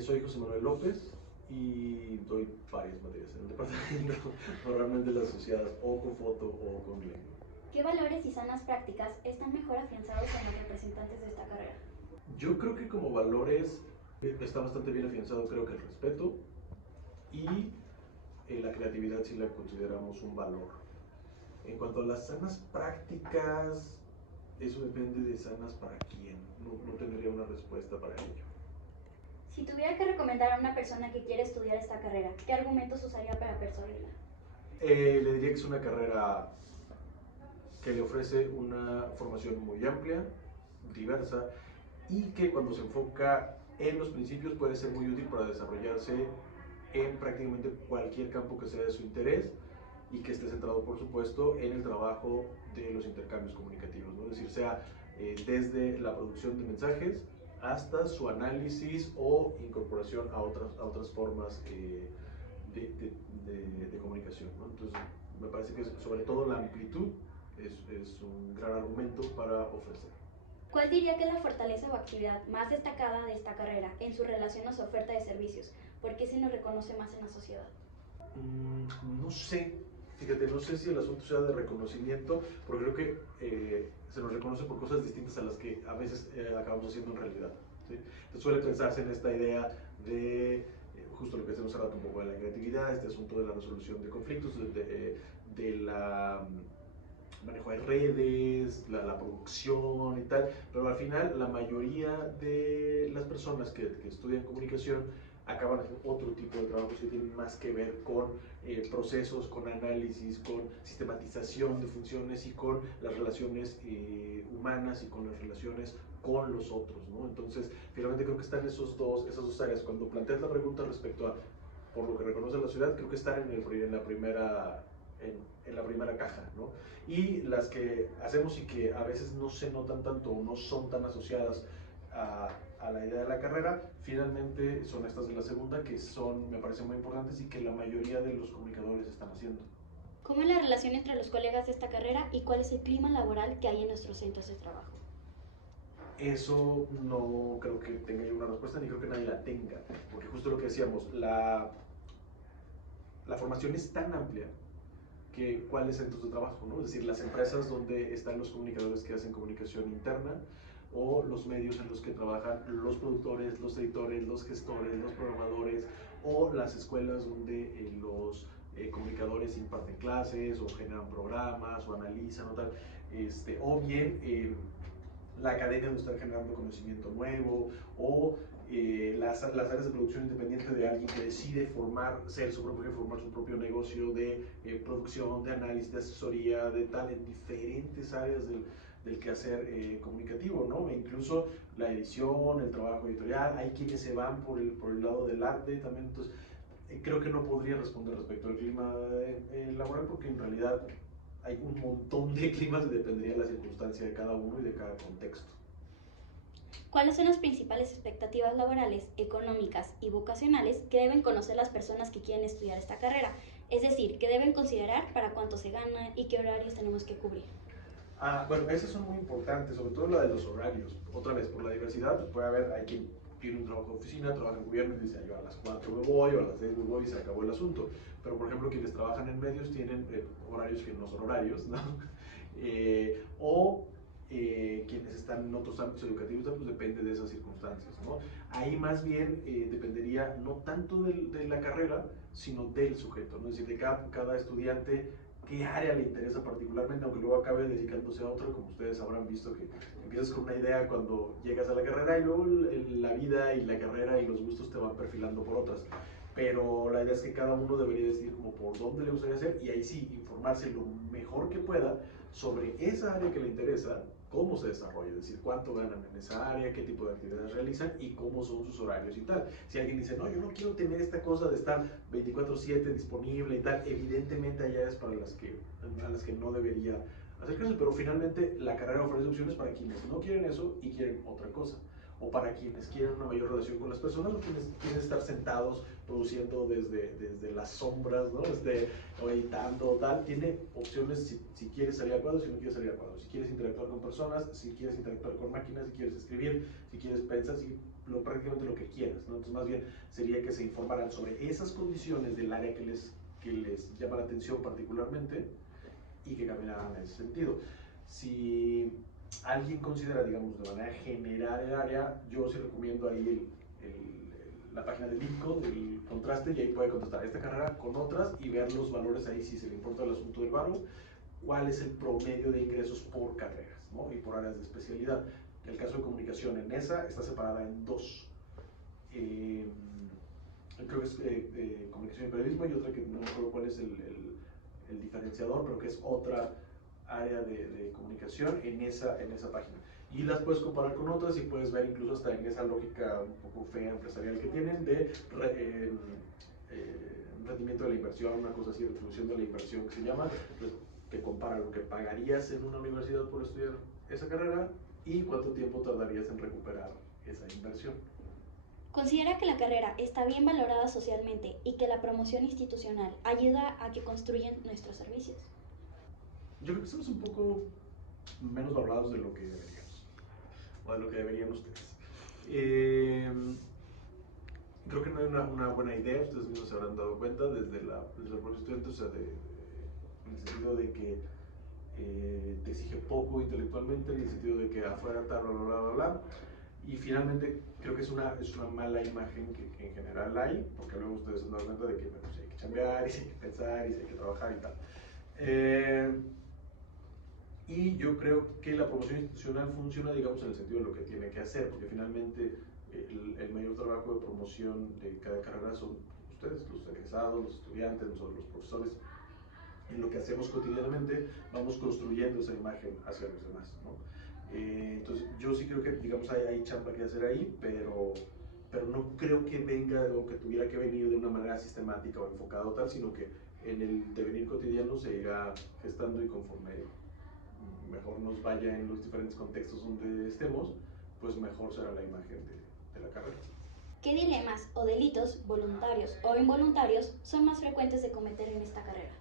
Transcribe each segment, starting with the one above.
Soy José Manuel López y doy varias materias en el departamento, normalmente las asociadas o con foto o con lengua. ¿Qué valores y sanas prácticas están mejor afianzados en los representantes de esta carrera? Yo creo que como valores está bastante bien afianzado, creo que el respeto y la creatividad si la consideramos un valor. En cuanto a las sanas prácticas, eso depende de sanas para quién, no tendría una respuesta para ello. Si tuviera que recomendar a una persona que quiere estudiar esta carrera, ¿qué argumentos usaría para persuadirla? Le diría que es una carrera que le ofrece una formación muy amplia, diversa, y que cuando se enfoca en los principios puede ser muy útil para desarrollarse en prácticamente cualquier campo que sea de su interés y que esté centrado, por supuesto, en el trabajo de los intercambios comunicativos, ¿no? Es decir, sea desde la producción de mensajes hasta su análisis o incorporación a otras formas de comunicación, ¿no? Entonces, me parece que sobre todo la amplitud es un gran argumento para ofrecer. ¿Cuál diría que es la fortaleza o actividad más destacada de esta carrera en su relación a su oferta de servicios? ¿Por qué se nos reconoce más en la sociedad? No sé, fíjate, no sé si el asunto sea de reconocimiento, porque creo que se nos reconoce por cosas distintas a las que a veces acabamos haciendo en realidad, ¿sí? Entonces suele pensarse en esta idea de justo lo que decíamos hace rato, un poco de la creatividad, este asunto de la resolución de conflictos, de la manejo de redes, la producción y tal, pero al final la mayoría de las personas que estudian comunicación acaban haciendo otro tipo de trabajos que tienen más que ver con procesos, con análisis, con sistematización de funciones y con las relaciones humanas y con las relaciones con los otros, ¿no? Entonces, finalmente creo que están esas dos áreas. Cuando planteas la pregunta respecto a por lo que reconoce la ciudad, creo que están en la primera caja, ¿no? Y las que hacemos y que a veces no se notan tanto o no son tan asociadas a la idea de la carrera, finalmente son estas de la segunda que son, me parecen muy importantes y que la mayoría de los comunicadores están haciendo. ¿Cómo es la relación entre los colegas de esta carrera y cuál es el clima laboral que hay en nuestros centros de trabajo? Eso no creo que tenga yo una respuesta, ni creo que nadie la tenga, porque justo lo que decíamos, la formación es tan amplia que cuáles centros de trabajo, ¿no? Es decir, las empresas donde están los comunicadores que hacen comunicación interna o los medios en los que trabajan los productores, los editores, los gestores, los programadores o las escuelas donde los comunicadores imparten clases o generan programas o analizan o tal, o bien la academia donde están generando conocimiento nuevo o las áreas de producción independiente de alguien que decide ser su propio, formar su propio negocio de producción, de análisis, de asesoría, de tal, en diferentes áreas del quehacer comunicativo, ¿no? E incluso la edición, el trabajo editorial, hay quienes se van por el lado del arte también, entonces creo que no podría responder respecto al clima laboral porque en realidad hay un montón de climas y dependería de la circunstancia de cada uno y de cada contexto. ¿Cuáles son las principales expectativas laborales, económicas y vocacionales que deben conocer las personas que quieren estudiar esta carrera? Es decir, ¿qué deben considerar para cuánto se gana y qué horarios tenemos que cubrir? Bueno, esas son muy importantes, sobre todo la de los horarios. Otra vez, por la diversidad, pues puede haber, hay quien tiene un trabajo de oficina, trabaja en gobierno y dice, yo a las 4 me voy o a las 6 me voy y se acabó el asunto. Pero, por ejemplo, quienes trabajan en medios tienen horarios que no son horarios, ¿no? O quienes están en otros ámbitos educativos, pues depende de esas circunstancias, ¿no? Ahí más bien dependería no tanto de la carrera, sino del sujeto, ¿no? Es decir, de cada estudiante qué área le interesa particularmente, aunque luego acabe dedicándose a otro, como ustedes habrán visto que empiezas con una idea cuando llegas a la carrera y luego la vida y la carrera y los gustos te van perfilando por otras. Pero la idea es que cada uno debería decidir como por dónde le gustaría hacer y ahí sí informarse lo mejor que pueda sobre esa área que le interesa, cómo se desarrolla, es decir, cuánto ganan en esa área, qué tipo de actividades realizan y cómo son sus horarios y tal. Si alguien dice, no, yo no quiero tener esta cosa de estar 24/7 disponible y tal, evidentemente hay áreas a las que no debería hacer caso, pero finalmente la carrera ofrece opciones para quienes no quieren eso y quieren otra cosa, o para quienes quieren una mayor relación con las personas o quienes quieren estar sentados produciendo desde las sombras, ¿no? O editando, tal, tiene opciones si quieres salir a cuadro, si no quieres salir a cuadro, si quieres interactuar con personas, si quieres interactuar con máquinas, si quieres escribir, si quieres pensar, prácticamente lo que quieras, ¿no? Entonces más bien sería que se informaran sobre esas condiciones del área que les llama la atención particularmente y que caminaran en ese sentido. Si alguien considera, digamos, de manera general el área, yo sí recomiendo ahí la página del INCO, del contraste, y ahí puede contrastar esta carrera con otras y ver los valores ahí, si se le importa el asunto del varo, cuál es el promedio de ingresos por carreras, ¿no? Y por áreas de especialidad. En el caso de comunicación, en esa está separada en dos. Creo que es comunicación y periodismo, y otra que no recuerdo cuál es el diferenciador, pero que es otra área de comunicación en esa página. Y las puedes comparar con otras y puedes ver incluso hasta en esa lógica un poco fea empresarial que tienen de rendimiento de la inversión, una cosa así, retribución de la inversión que se llama, pues, que compara lo que pagarías en una universidad por estudiar esa carrera y cuánto tiempo tardarías en recuperar esa inversión. ¿Considera que la carrera está bien valorada socialmente y que la promoción institucional ayuda a que construyan nuestros servicios? Yo creo que estamos un poco menos valorados de lo que deberíamos, o de lo que deberían ustedes. Creo que no hay una buena idea, ustedes mismos se habrán dado cuenta desde el propio estudiante, o sea, en el sentido de que te exige poco intelectualmente, en el sentido de que afuera tal, bla, bla, bla, bla. Y finalmente creo que es una mala imagen que en general hay, porque luego ustedes se han dado cuenta de que bueno, pues hay que chambear, y si hay que pensar, y si hay que trabajar y tal. Y yo creo que la promoción institucional funciona, digamos, en el sentido de lo que tiene que hacer, porque finalmente el mayor trabajo de promoción de cada carrera son ustedes, los egresados, los estudiantes, nosotros los profesores. En lo que hacemos cotidianamente vamos construyendo esa imagen hacia los demás, ¿no? Entonces yo sí creo que, digamos, hay chamba que hacer ahí, pero no creo que venga o que tuviera que venir de una manera sistemática o enfocada o tal, sino que en el devenir cotidiano se irá gestando, y conforme mejor nos vaya en los diferentes contextos donde estemos, pues mejor será la imagen de la carrera. ¿Qué dilemas o delitos, voluntarios o involuntarios, son más frecuentes de cometer en esta carrera?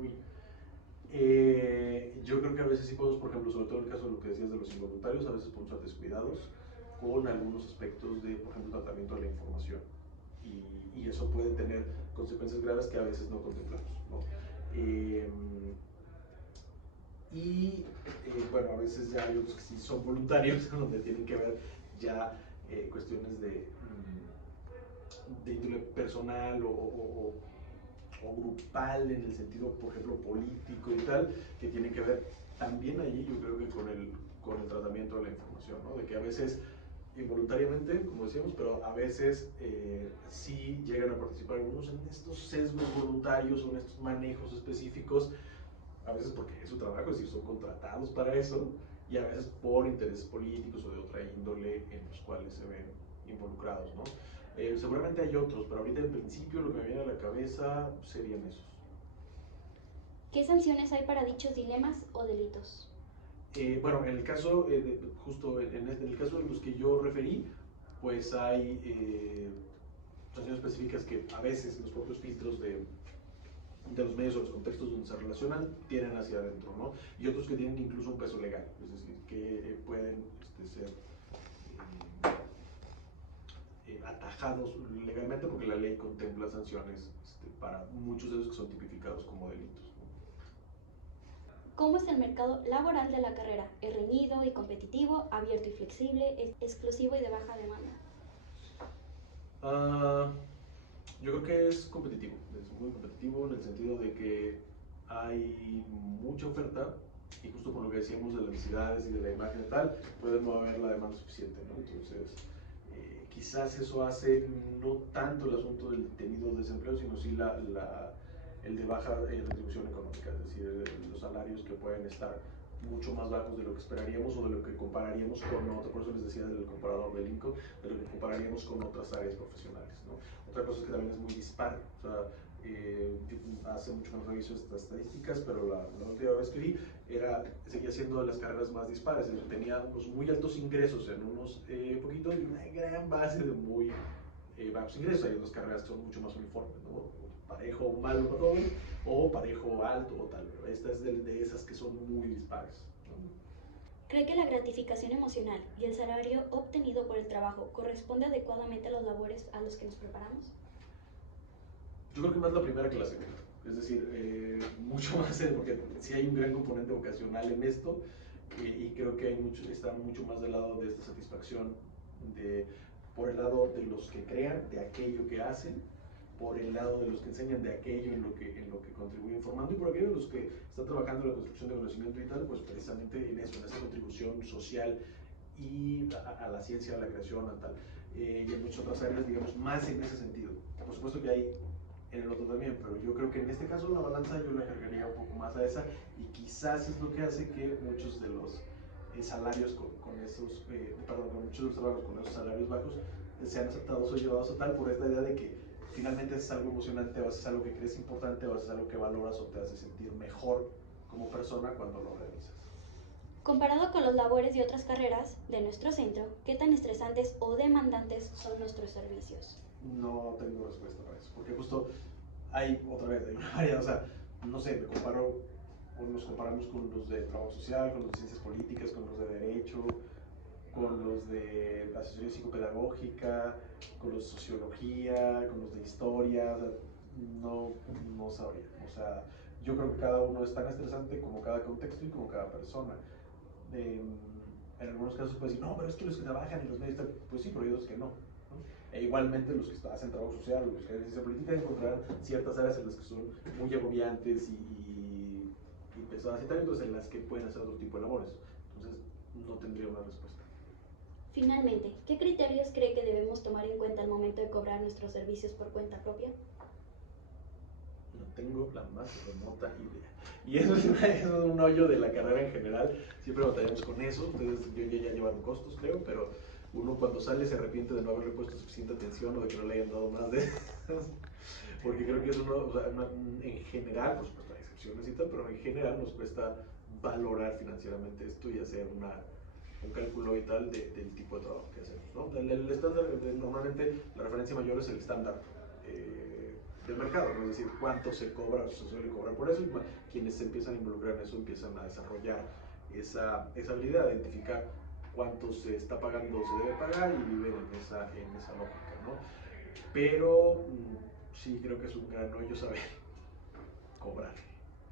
Uy. Yo creo que a veces sí podemos, por ejemplo, sobre todo en el caso de lo que decías de los involuntarios, a veces podemos estar descuidados con algunos aspectos de, por ejemplo, tratamiento de la información. Y eso puede tener consecuencias graves que a veces no contemplamos, ¿no? Bueno, a veces ya hay otros que sí son voluntarios, donde tienen que ver ya cuestiones de índole personal o grupal, en el sentido, por ejemplo, político y tal, que tienen que ver también allí, yo creo que con el tratamiento de la información, ¿no? De que a veces involuntariamente, como decíamos, pero a veces sí llegan a participar algunos en estos sesgos voluntarios o en estos manejos específicos, a veces porque es su trabajo, es decir, son contratados para eso, y a veces por intereses políticos o de otra índole en los cuales se ven involucrados, ¿no? Seguramente hay otros, pero ahorita en principio lo que me viene a la cabeza serían esos. ¿Qué sanciones hay para dichos dilemas o delitos? Bueno, en el caso, justo en el caso de los que yo referí, pues hay sanciones específicas que a veces los propios filtros de los medios o los contextos donde se relacionan tienen hacia adentro, ¿no? Y otros que tienen incluso un peso legal, es decir, que pueden ser atajados legalmente, porque la ley contempla sanciones para muchos de esos que son tipificados como delitos, ¿no? ¿Cómo es el mercado laboral de la carrera? ¿Es reñido y competitivo, abierto y flexible, es exclusivo y de baja demanda? Yo creo que es competitivo, es muy competitivo en el sentido de que hay mucha oferta, y justo por lo que decíamos de las necesidades y de la imagen y tal, puede no haber la demanda suficiente, ¿no? Entonces, quizás eso hace no tanto el asunto del tenido desempleo, sino sí el de baja retribución económica, es decir, los salarios que pueden estar mucho más bajos de lo que esperaríamos o de lo que compararíamos con otro, por eso les decía del comparador del INCO, de lo que compararíamos con otras áreas profesionales, ¿no? Otra cosa es que también es muy dispar, o sea, hace mucho que no reviso estas estadísticas, pero la última vez que vi seguía siendo de las carreras más dispares, es decir, tenía unos muy altos ingresos en unos poquitos y una gran base de muy bajos ingresos. Hay otras carreras que son mucho más uniformes, ¿no? Parejo malo para todos, o parejo alto o tal, pero esta es de esas que son muy dispares, ¿no? ¿Cree que la gratificación emocional y el salario obtenido por el trabajo corresponde adecuadamente a los labores a los que nos preparamos? Yo creo que más la primera que la segunda. Es decir, mucho más, porque sí hay un gran componente vocacional en esto, y creo que está mucho más del lado de esta satisfacción, de, por el lado de los que crean, de aquello que hacen, por el lado de los que enseñan, de aquello en lo que contribuyen formando, y por aquello de los que están trabajando en la construcción de conocimiento y tal, pues precisamente en eso, en esa contribución social y a la ciencia, a la creación, a tal. Y en muchas otras áreas, digamos, más en ese sentido. Por supuesto que hay en el otro también, pero yo creo que en este caso la balanza yo la cargaría un poco más a esa, y quizás es lo que hace que muchos de los salarios con esos, perdón, con muchos de los trabajos con esos salarios bajos sean aceptados o llevados a tal, por esta idea de que finalmente haces algo emocionante, o haces algo que crees importante, o haces algo que valoras o te hace sentir mejor como persona cuando lo realizas. Comparado con las labores de otras carreras de nuestro centro, ¿qué tan estresantes o demandantes son nuestros servicios? No tengo respuesta para eso, porque justo hay otra vez, hay una área, o sea, no sé, me comparo, o nos comparamos con los de trabajo social, con los de ciencias políticas, con los de derecho, con los de asesoría psicopedagógica, con los de sociología, con los de historia, o sea, no sabría. O sea, yo creo que cada uno es tan estresante como cada contexto y como cada persona. En algunos casos puedes decir, no, pero es que los que trabajan en los medios, pues sí, pero hay otros que no. E igualmente los que hacen trabajo social, los que hacen ciencia política, encontrarán ciertas áreas en las que son muy agobiantes y pesadas y tal, entonces en las que pueden hacer otro tipo de labores. Entonces no tendría una respuesta. Finalmente, ¿qué criterios cree que debemos tomar en cuenta al momento de cobrar nuestros servicios por cuenta propia? No tengo la más remota idea. Y eso es un hoyo de la carrera en general. Siempre batallamos con eso. Ustedes, yo ya llevaron costos, creo, pero uno cuando sale se arrepiente de no haberle puesto suficiente atención o de que no le hayan dado más de esas. Porque creo que es uno, o sea, en general, por supuesto hay excepciones y tal, pero en general nos cuesta valorar financieramente esto y hacer un cálculo y tal del tipo de trabajo que hacemos, ¿no? El estándar, normalmente la referencia mayor es el estándar del mercado, ¿no? Es decir, cuánto se cobra o se suele cobrar por eso, y quienes se empiezan a involucrar en eso empiezan a desarrollar esa habilidad de identificar cuánto se está pagando o se debe pagar y viven en esa lógica, ¿no? Pero sí creo que es un gran hoyo saber cobrar.